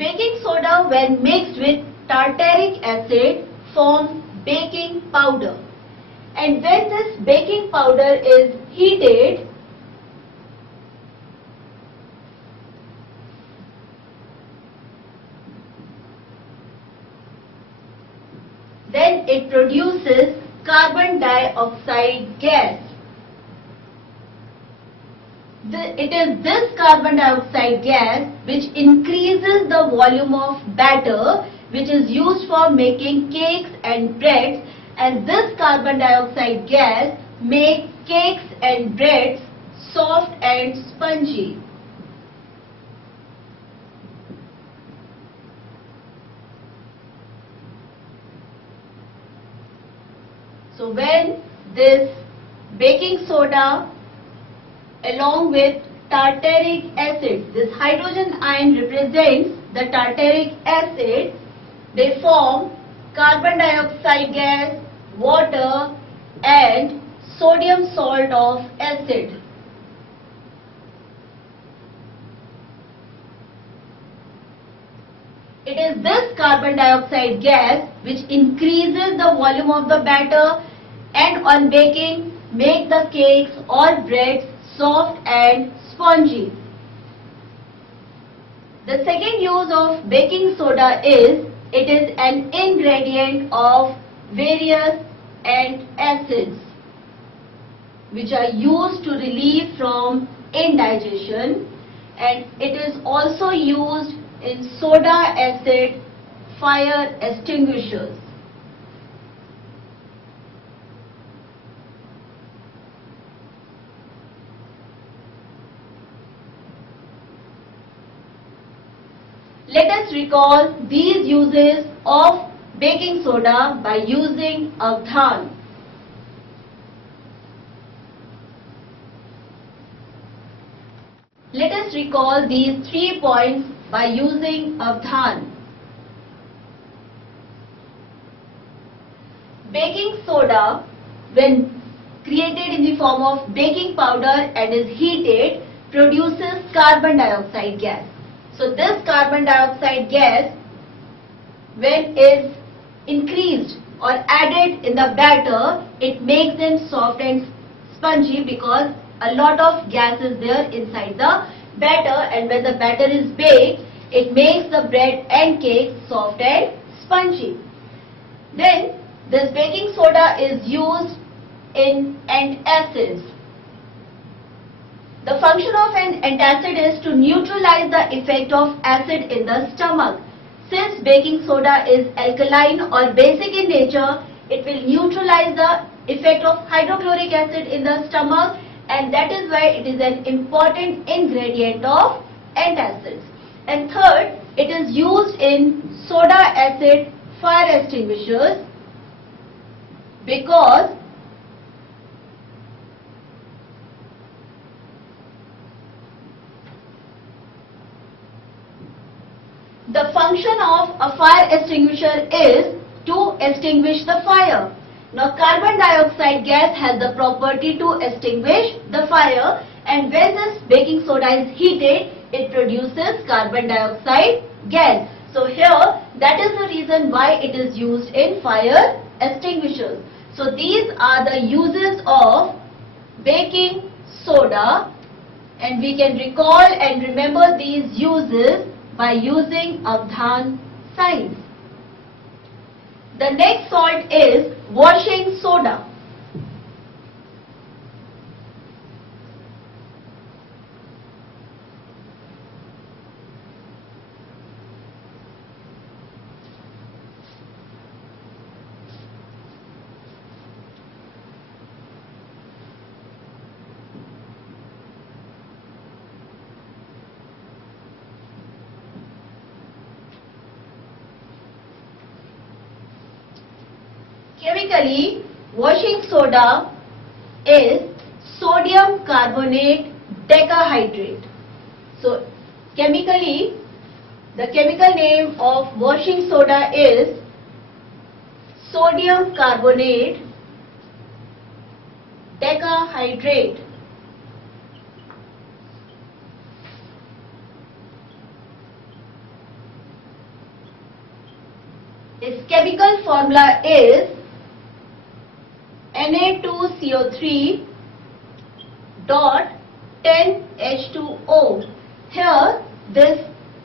Baking soda when mixed with tartaric acid forms baking powder. And when this baking powder is heated, then it produces carbon dioxide gas. It is this carbon dioxide gas which increases the volume of batter which is used for making cakes and breads, and this carbon dioxide gas makes cakes and breads soft and spongy. So when this baking soda along with tartaric acid, this hydrogen ion represents the tartaric acid, they form carbon dioxide gas, water and sodium salt of acid. It is this carbon dioxide gas which increases the volume of the batter and on baking make the cakes or breads soft and spongy. The second use of baking soda is it is an ingredient of various antacids which are used to relieve from indigestion, and it is also used in soda acid fire extinguishers. Let us recall these uses of baking soda by using Avdhan. Let us recall these 3 points by using Avdhan. Baking soda, when created in the form of baking powder and is heated, produces carbon dioxide gas. So this carbon dioxide gas, when is increased or added in the batter, it makes them soft and spongy because a lot of gas is there inside the batter, and when the batter is baked, it makes the bread and cake soft and spongy. Then this baking soda is used in antacids. The function of an antacid is to neutralize the effect of acid in the stomach. Since baking soda is alkaline or basic in nature, it will neutralize the effect of hydrochloric acid in the stomach, and that is why it is an important ingredient of antacids. And third, it is used in soda acid fire extinguishers because the function of a fire extinguisher is to extinguish the fire. Now carbon dioxide gas has the property to extinguish the fire, and when this baking soda is heated, it produces carbon dioxide gas. So here, that is the reason why it is used in fire extinguishers. So these are the uses of baking soda, and we can recall and remember these uses by using Avdhan Science. The next salt is washing soda. Chemically, washing soda is sodium carbonate decahydrate. So, chemically, the chemical name of washing soda is sodium carbonate decahydrate. Its chemical formula is Na2CO3 dot 10H2O. Here this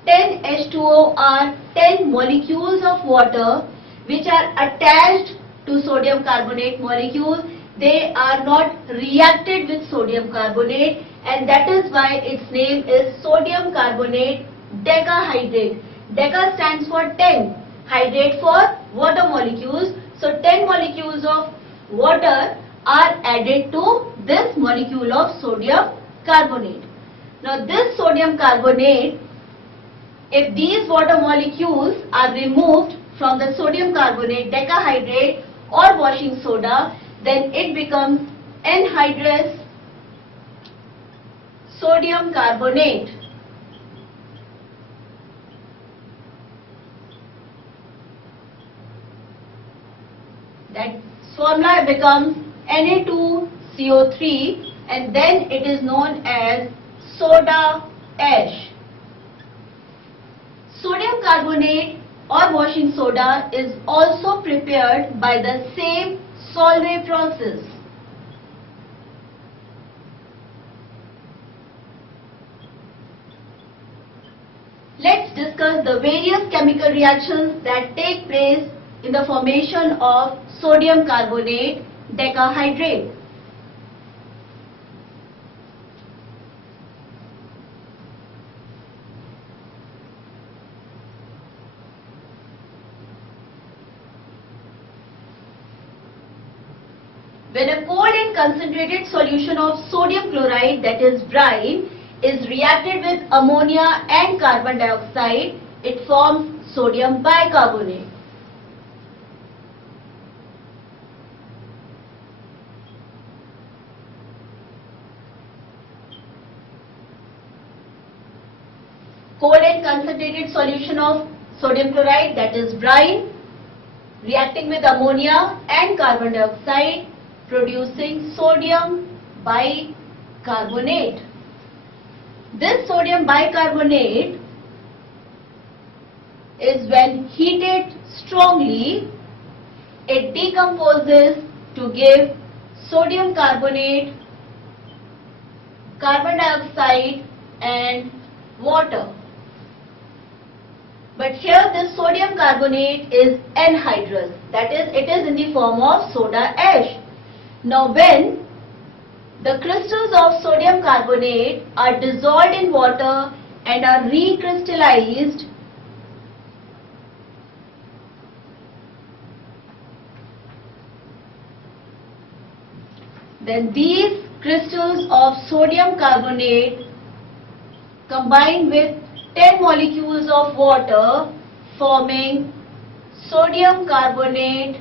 10H2O are 10 molecules of water which are attached to sodium carbonate molecule. They are not reacted with sodium carbonate, and that is why its name is sodium carbonate decahydrate. Deca stands for 10, hydrate for water molecules. So 10 molecules of water are added to this molecule of sodium carbonate. Now this sodium carbonate, if these water molecules are removed from the sodium carbonate decahydrate or washing soda, then it becomes anhydrous sodium carbonate. That formula becomes Na2CO3, and then it is known as soda ash. Sodium carbonate or washing soda is also prepared by the same Solvay process. Let's discuss the various chemical reactions that take place in the formation of sodium carbonate decahydrate. When a cold and concentrated solution of sodium chloride, that is brine, is reacted with ammonia and carbon dioxide, it forms sodium bicarbonate. Cold and concentrated solution of sodium chloride, that is brine, reacting with ammonia and carbon dioxide, producing sodium bicarbonate. This sodium bicarbonate is, when heated strongly, it decomposes to give sodium carbonate, carbon dioxide and water. But here this sodium carbonate is anhydrous, that is, it is in the form of soda ash. Now when the crystals of sodium carbonate are dissolved in water and are recrystallized, then these crystals of sodium carbonate combine with 10 molecules of water, forming sodium carbonate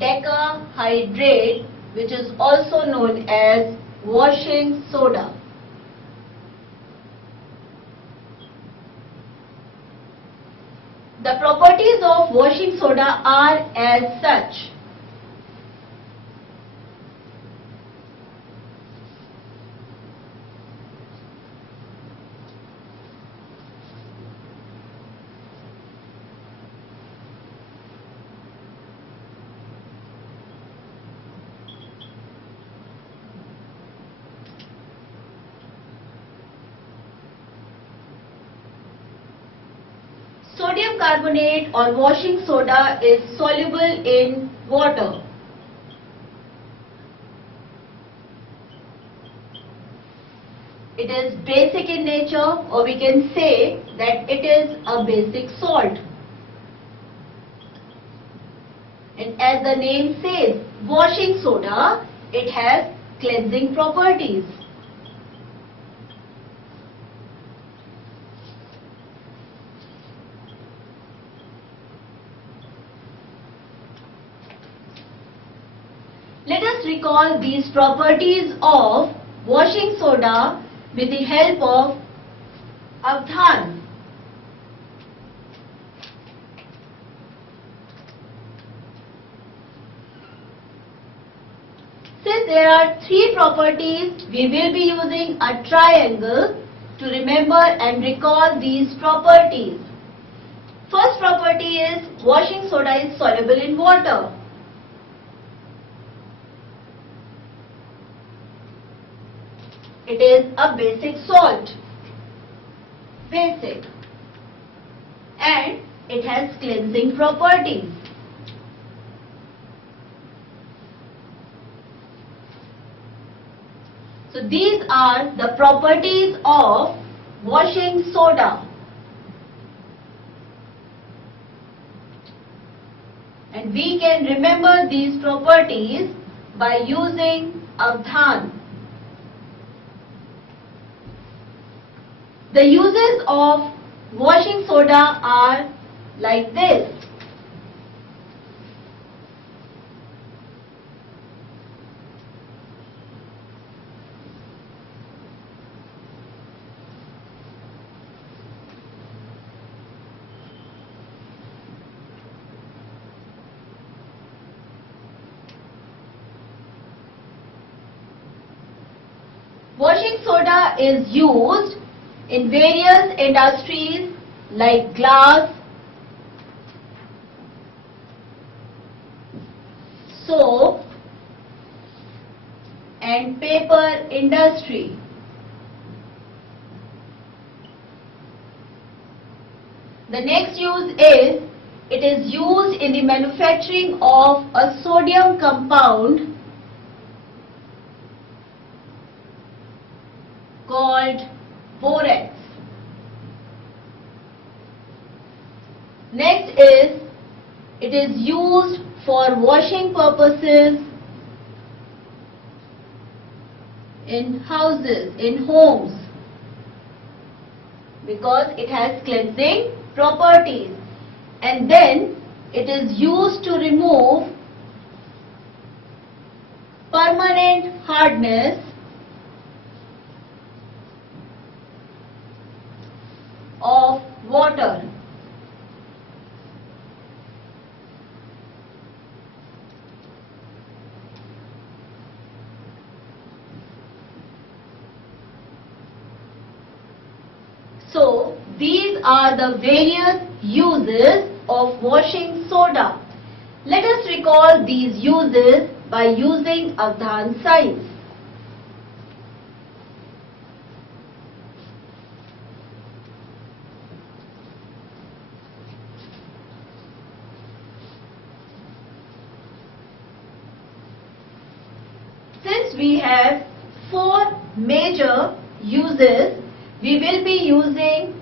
decahydrate, which is also known as washing soda. The properties of washing soda are as such. Sodium carbonate or washing soda is soluble in water. It is basic in nature, or we can say that it is a basic salt. And as the name says, washing soda, it has cleansing properties. Let us recall these properties of washing soda with the help of Avdhan. Since there are three properties, we will be using a triangle to remember and recall these properties. First property property is washing soda is soluble in water. It is a basic salt. Basic. And it has cleansing properties. So these are the properties of washing soda. And we can remember these properties by using Avdhan. The uses of washing soda are like this. Washing soda is used in various industries like glass, soap and paper industry. The next use is, it is used in the manufacturing of a sodium compound called borax. Next is, it is used for washing purposes in houses, in homes, because it has cleansing properties. And then it is used to remove permanent hardness of water. So these are the various uses of washing soda. Let us recall these uses by using Avdhan Science. Since we have 4 major uses, we will be using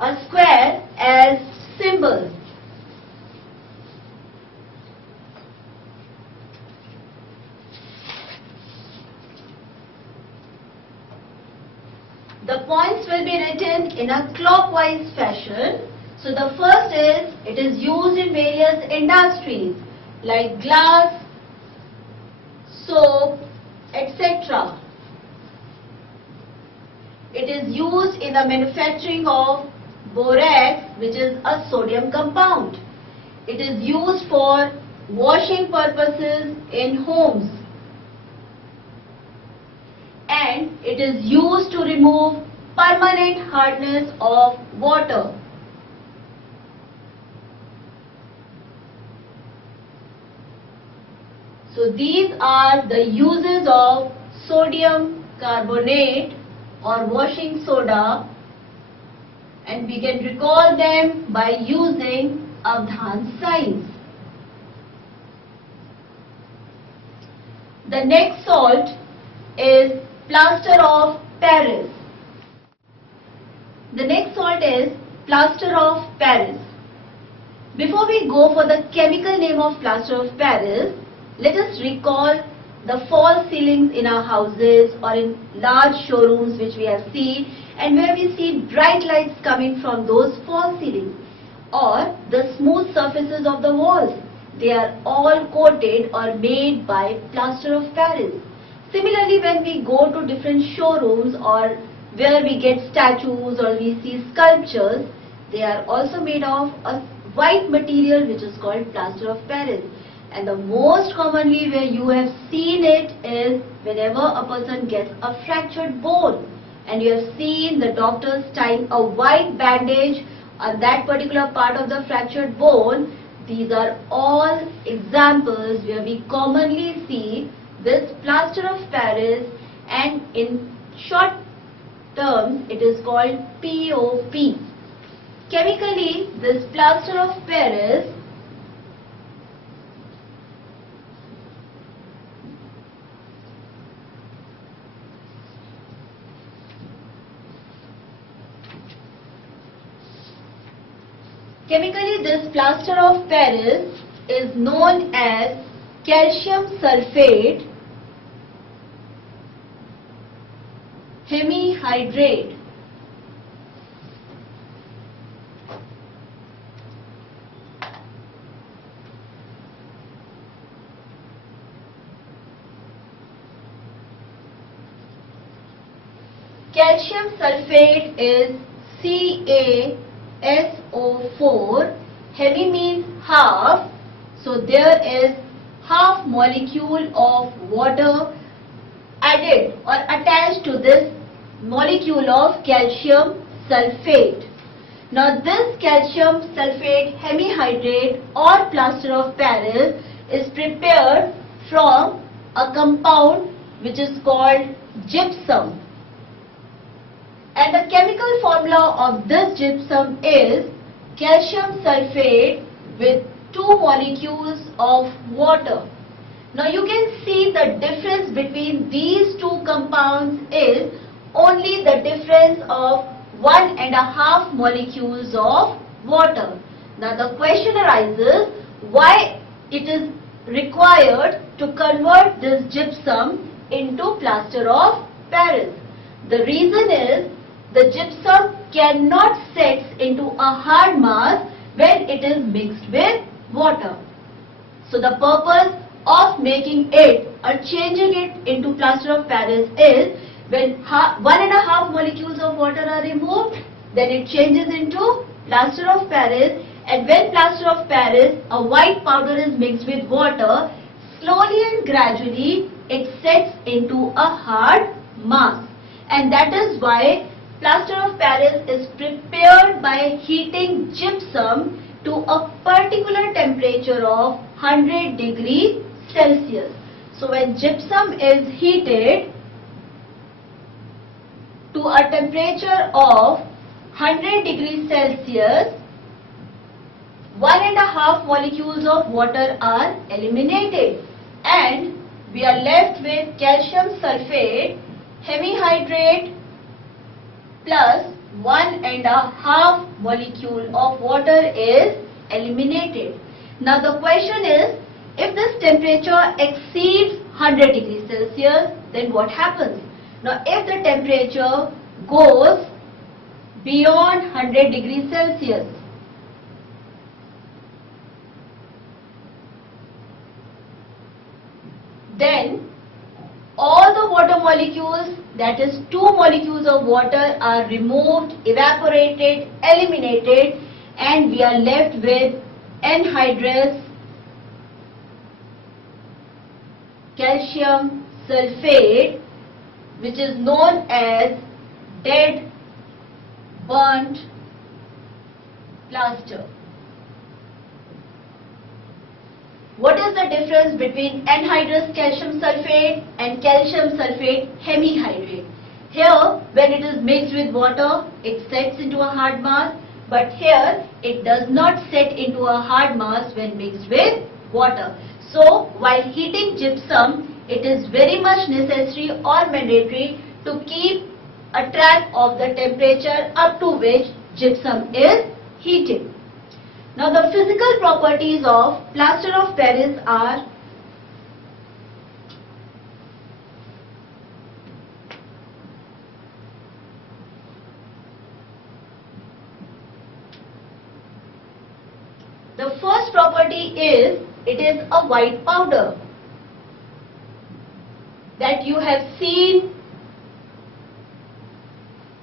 a square as symbol. The points will be written in a clockwise fashion. So the first is, it is used in various industries like glass, soap, etc. It is used in the manufacturing of borax, which is a sodium compound. It is used for washing purposes in homes. And it is used to remove permanent hardness of water. So these are the uses of sodium carbonate or washing soda, and we can recall them by using Avdhan Science. The next salt is plaster of Paris. The next salt is plaster of Paris. Before we go for the chemical name of plaster of Paris, let us recall the false ceilings in our houses or in large showrooms which we have seen, and where we see bright lights coming from those false ceilings, or the smooth surfaces of the walls. They are all coated or made by plaster of Paris. Similarly, when we go to different showrooms or where we get statues or we see sculptures, they are also made of a white material which is called plaster of Paris. And the most commonly where you have seen it is whenever a person gets a fractured bone, and you have seen the doctors tying a white bandage on that particular part of the fractured bone. These are all examples where we commonly see this plaster of Paris, and in short terms it is called POP. Chemically, this plaster of Paris is known as calcium sulfate hemihydrate. Calcium sulfate is CaSO4. Hemi means half, so there is half molecule of water added or attached to this molecule of calcium sulfate. Now this calcium sulfate hemihydrate or plaster of Paris is prepared from a compound which is called gypsum. And the chemical formula of this gypsum is calcium sulfate with 2 molecules of water. Now you can see the difference between these two compounds is only the difference of 1.5 molecules of water. Now the question arises, why it is required to convert this gypsum into plaster of Paris? The reason is the gypsum cannot set into a hard mass when it is mixed with water. So the purpose of making it or changing it into plaster of Paris is when 1.5 molecules of water are removed, then it changes into plaster of Paris, and when plaster of Paris, a white powder is mixed with water, slowly and gradually it sets into a hard mass. And that is why plaster of Paris is prepared by heating gypsum to a particular temperature of 100 degrees Celsius. So when gypsum is heated to a temperature of 100 degrees Celsius, 1.5 molecules of water are eliminated and we are left with calcium sulfate hemihydrate plus 1.5 molecule of water is eliminated. Now the question is, if this temperature exceeds 100 degrees Celsius, then what happens? Now if the temperature goes beyond 100 degrees Celsius, then all the water molecules, that is 2 molecules of water, are removed, evaporated, eliminated, and we are left with anhydrous calcium sulfate, which is known as dead burnt plaster. What is the difference between anhydrous calcium sulfate and calcium sulfate hemihydrate? Here, when it is mixed with water, it sets into a hard mass, but here it does not set into a hard mass when mixed with water. So, while heating gypsum, it is very much necessary or mandatory to keep a track of the temperature up to which gypsum is heated. Now the physical properties of plaster of Paris are the first property is it is a white powder that you have seen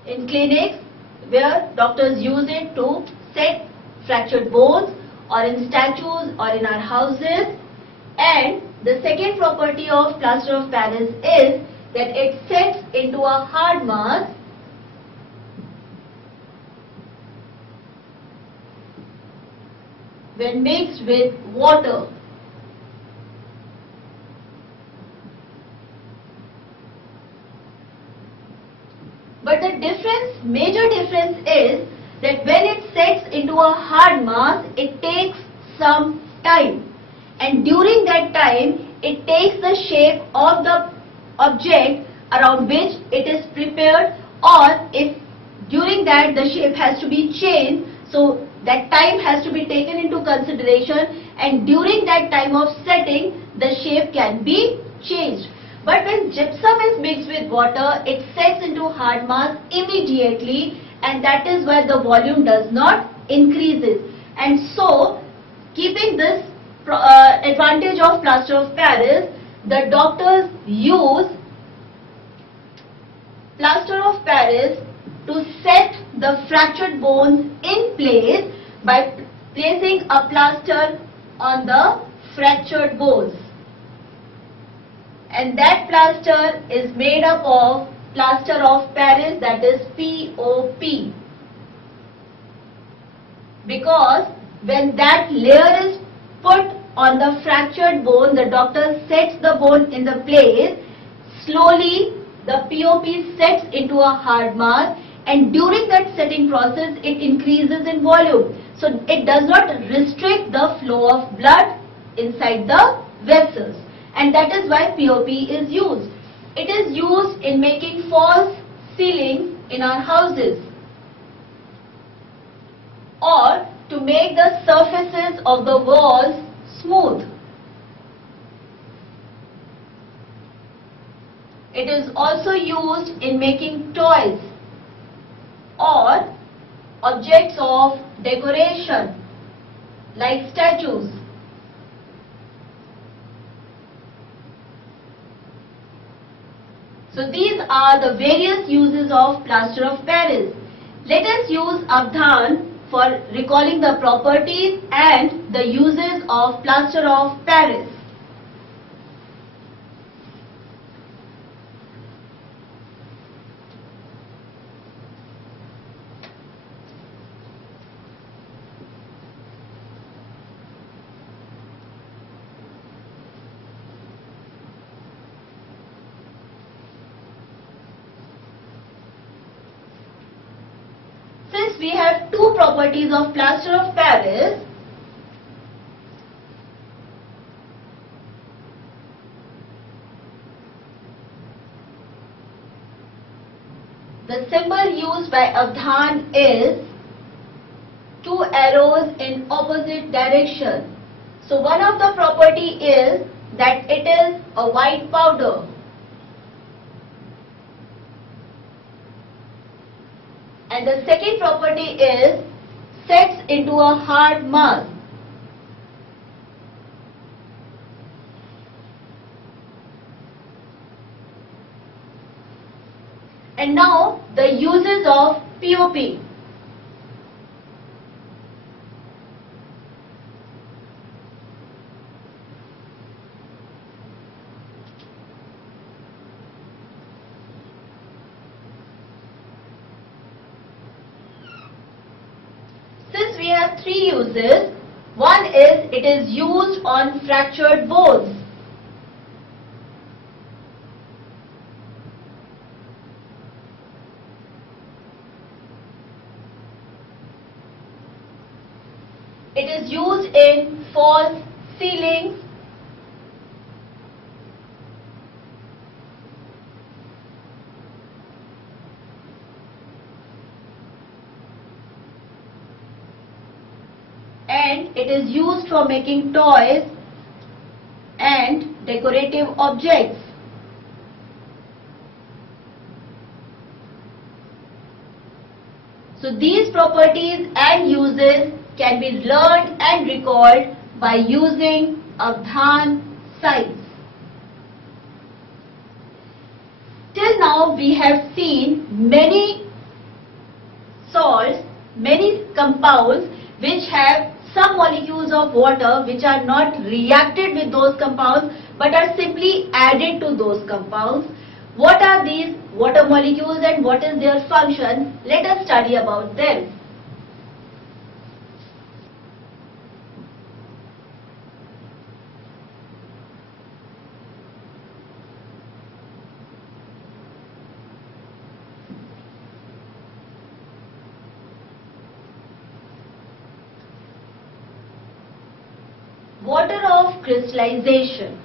in clinics where doctors use it to set fractured bones or in statues or in our houses. And the second property of plaster of Paris is that it sets into a hard mass when mixed with water. But the major difference is that when it sets into a hard mass, it takes some time. And during that time, it takes the shape of the object around which it is prepared, or if during that the shape has to be changed, so that time has to be taken into consideration, and during that time of setting, the shape can be changed. But when gypsum is mixed with water, it sets into hard mass immediately, and that is where the volume does not increases. And so, keeping this advantage of plaster of Paris, the doctors use plaster of Paris to set the fractured bones in place by placing a plaster on the fractured bones. And that plaster is made up of plaster of Paris, that is POP. Because when that layer is put on the fractured bone, the doctor sets the bone in the place. Slowly the POP sets into a hard mass, and during that setting process it increases in volume. So it does not restrict the flow of blood inside the vessels, and that is why POP is used. It is used in making false ceilings in our houses, or to make the surfaces of the walls smooth. It is also used in making toys or objects of decoration like statues. So these are the various uses of plaster of Paris. Let us use Avdhan for recalling the properties and the uses of plaster of Paris. Since we have two properties of plaster of Paris, the symbol used by Avdhan is two arrows in opposite direction. So one of the property is that it is a white powder. And the second property is sets into a hard mass. And now the uses of POP. Since we have three uses, one is it is used on fractured bones. It is used in false ceilings. And it is used for making toys and decorative objects. So these properties and uses can be learned and recalled by using Avdhan Science. Till now we have seen many salts, many compounds which have some molecules of water which are not reacted with those compounds but are simply added to those compounds. What are these water molecules and what is their function? Let us study about them. Water of crystallization.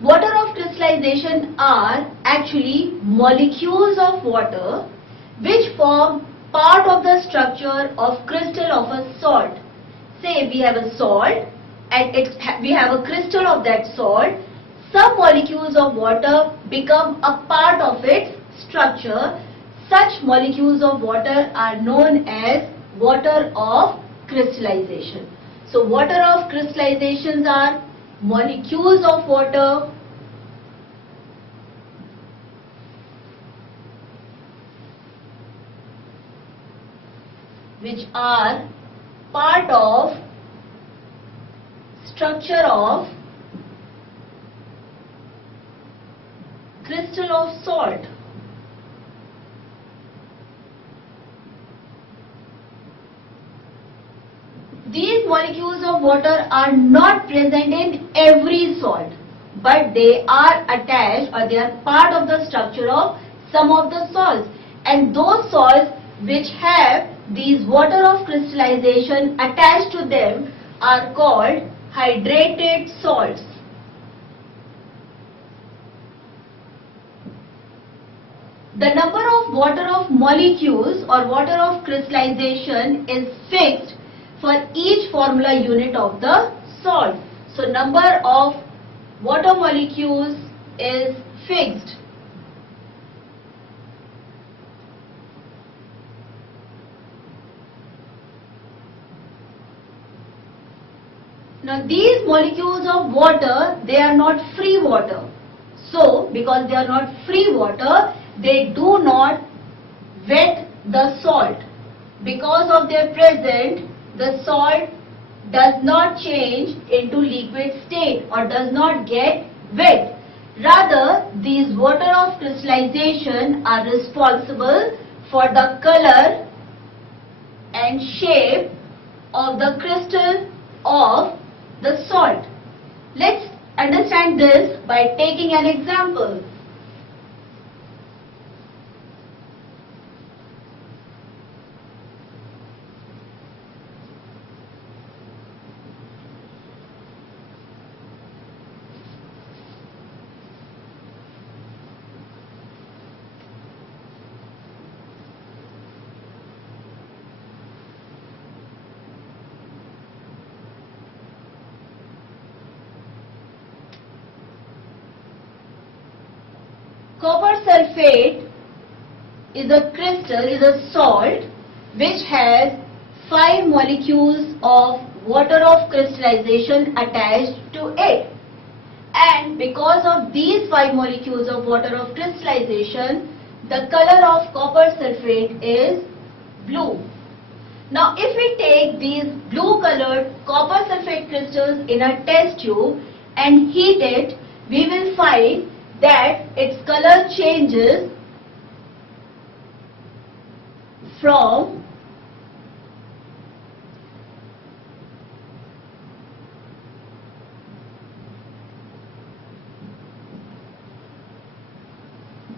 Water of crystallization are actually molecules of water which form part of the structure of crystal of a salt. Say we have a salt and we have a crystal of that salt. Some molecules of water become a part of its structure. Such molecules of water are known as water of crystallization. So water of crystallizations are molecules of water which are part of structure of crystal of salt. These molecules of water are not present in every salt, but they are attached or they are part of the structure of some of the salts. And those salts which have these water of crystallization attached to them are called hydrated salts. The number of water of molecules or water of crystallization is fixed for each formula unit of the salt. So number of water molecules is fixed. Now these molecules of water, they are not free water. So because they are not free water, they do not wet the salt. Because of their presence, the salt does not change into liquid state or does not get wet. Rather, these water of crystallization are responsible for the color and shape of the crystal of the salt. Let's understand this by taking an example. Copper sulfate is a crystal, is a salt which has 5 molecules of water of crystallization attached to it. And because of these 5 molecules of water of crystallization, the color of copper sulfate is blue. Now if we take these blue colored copper sulfate crystals in a test tube and heat it, we will find that its color changes from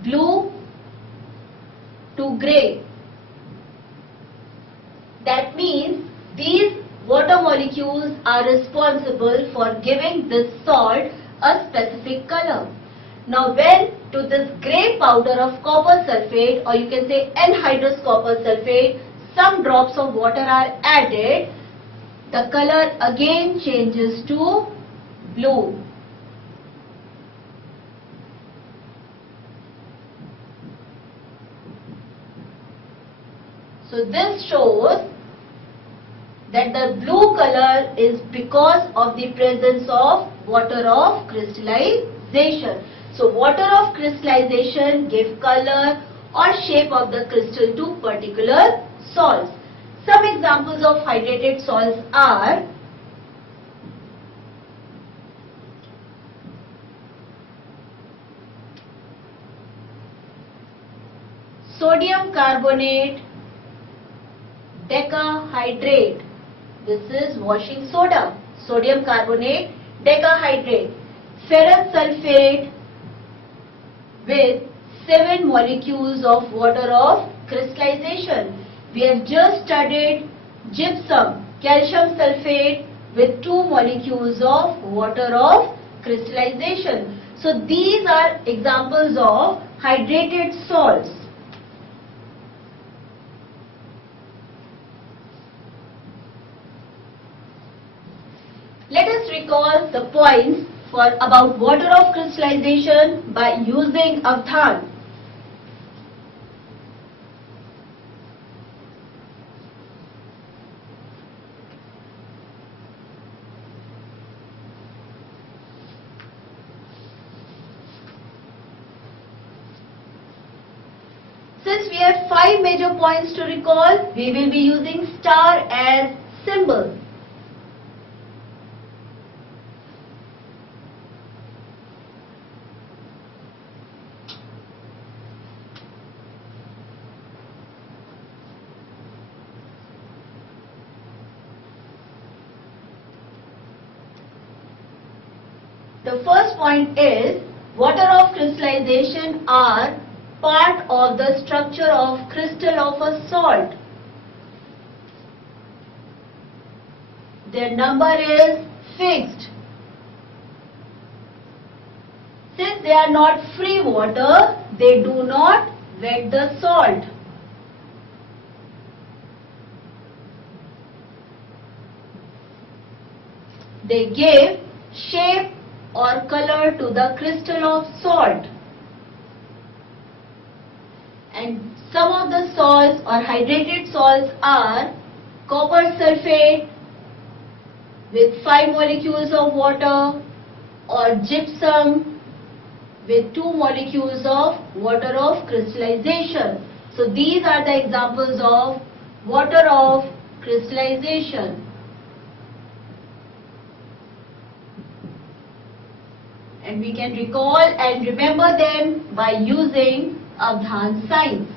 blue to grey. That means these water molecules are responsible for giving this salt a specific color. Now when to this grey powder of copper sulfate, or you can say anhydrous copper sulfate, some drops of water are added, the color again changes to blue. So this shows that the blue color is because of the presence of water of crystallization. So water of crystallization give color or shape of the crystal to particular salts. Some examples of hydrated salts are sodium carbonate decahydrate. This is washing soda. Sodium carbonate decahydrate. Ferrous sulfate with 7 molecules of water of crystallization. We have just studied gypsum, calcium sulfate with 2 molecules of water of crystallization. So these are examples of hydrated salts. Let us recall the points for about water of crystallization by using Avdhan. Since we have 5 major points to recall, we will be using star as symbol. The first point is water of crystallization are part of the structure of crystal of a salt. Their number is fixed. Since they are not free water, they do not wet the salt. They give shape or color to the crystal of salt. And some of the salts or hydrated salts are copper sulfate with 5 molecules of water, or gypsum with 2 molecules of water of crystallization. So these are the examples of water of crystallization. And we can recall and remember them by using Avdhan Science.